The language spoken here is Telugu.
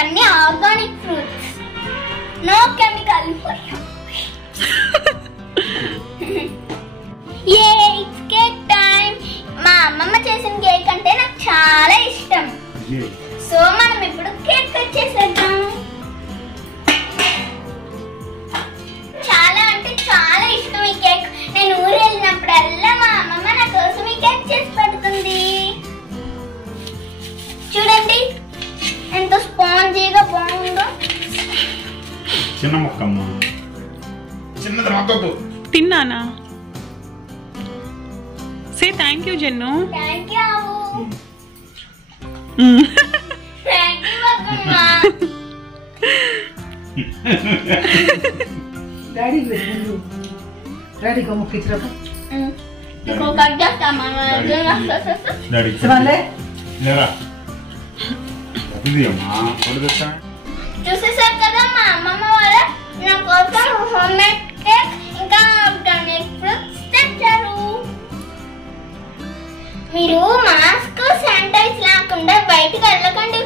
ఇవన్నీ organic fruits, no chemical. It's cake time. మా అమ్మమ్మ చేసిన కేక్ అంటే నాకు చాలా ఇష్టం. సో మనం ఇప్పుడు కేక్ కట్ చేసేద్దాం. చాలా అంటే చాలా ఇష్టం ఈ కేక్. నేను ఊరు వెళ్ళినప్పుడల్లా మా అమ్మమ్మ నా కోసం ఈ కేక్ చేసి పెడుతుంది. చూడండి ఎంత స్పాంజీగా బాగుందో. చిన్న ముక్కమ్మ, చిన్నది మాకొద్దు. తిన్నానా? Say thank you Jennu. Thank you. Thank you అమ్మమ్మ. డాడీ డాడీకి ముక్క ఇచ్చిరా. ఇంకో కట్ చేస్తామా? డాడీ శివాలే లేరా ఇది అమ్మా కొడుతా. చూసేసారు కదా మా అమ్మమ్మ వాళ్ళ నా కోసం హోమ్ మేడ్ కేక్ ఇంకా ఆర్గానిక్ ఫ్రూట్స్ తెచ్చారు. మీరు మాస్క్ శానిటైజ్ లేకుండా బయటకు వెళ్ళకండి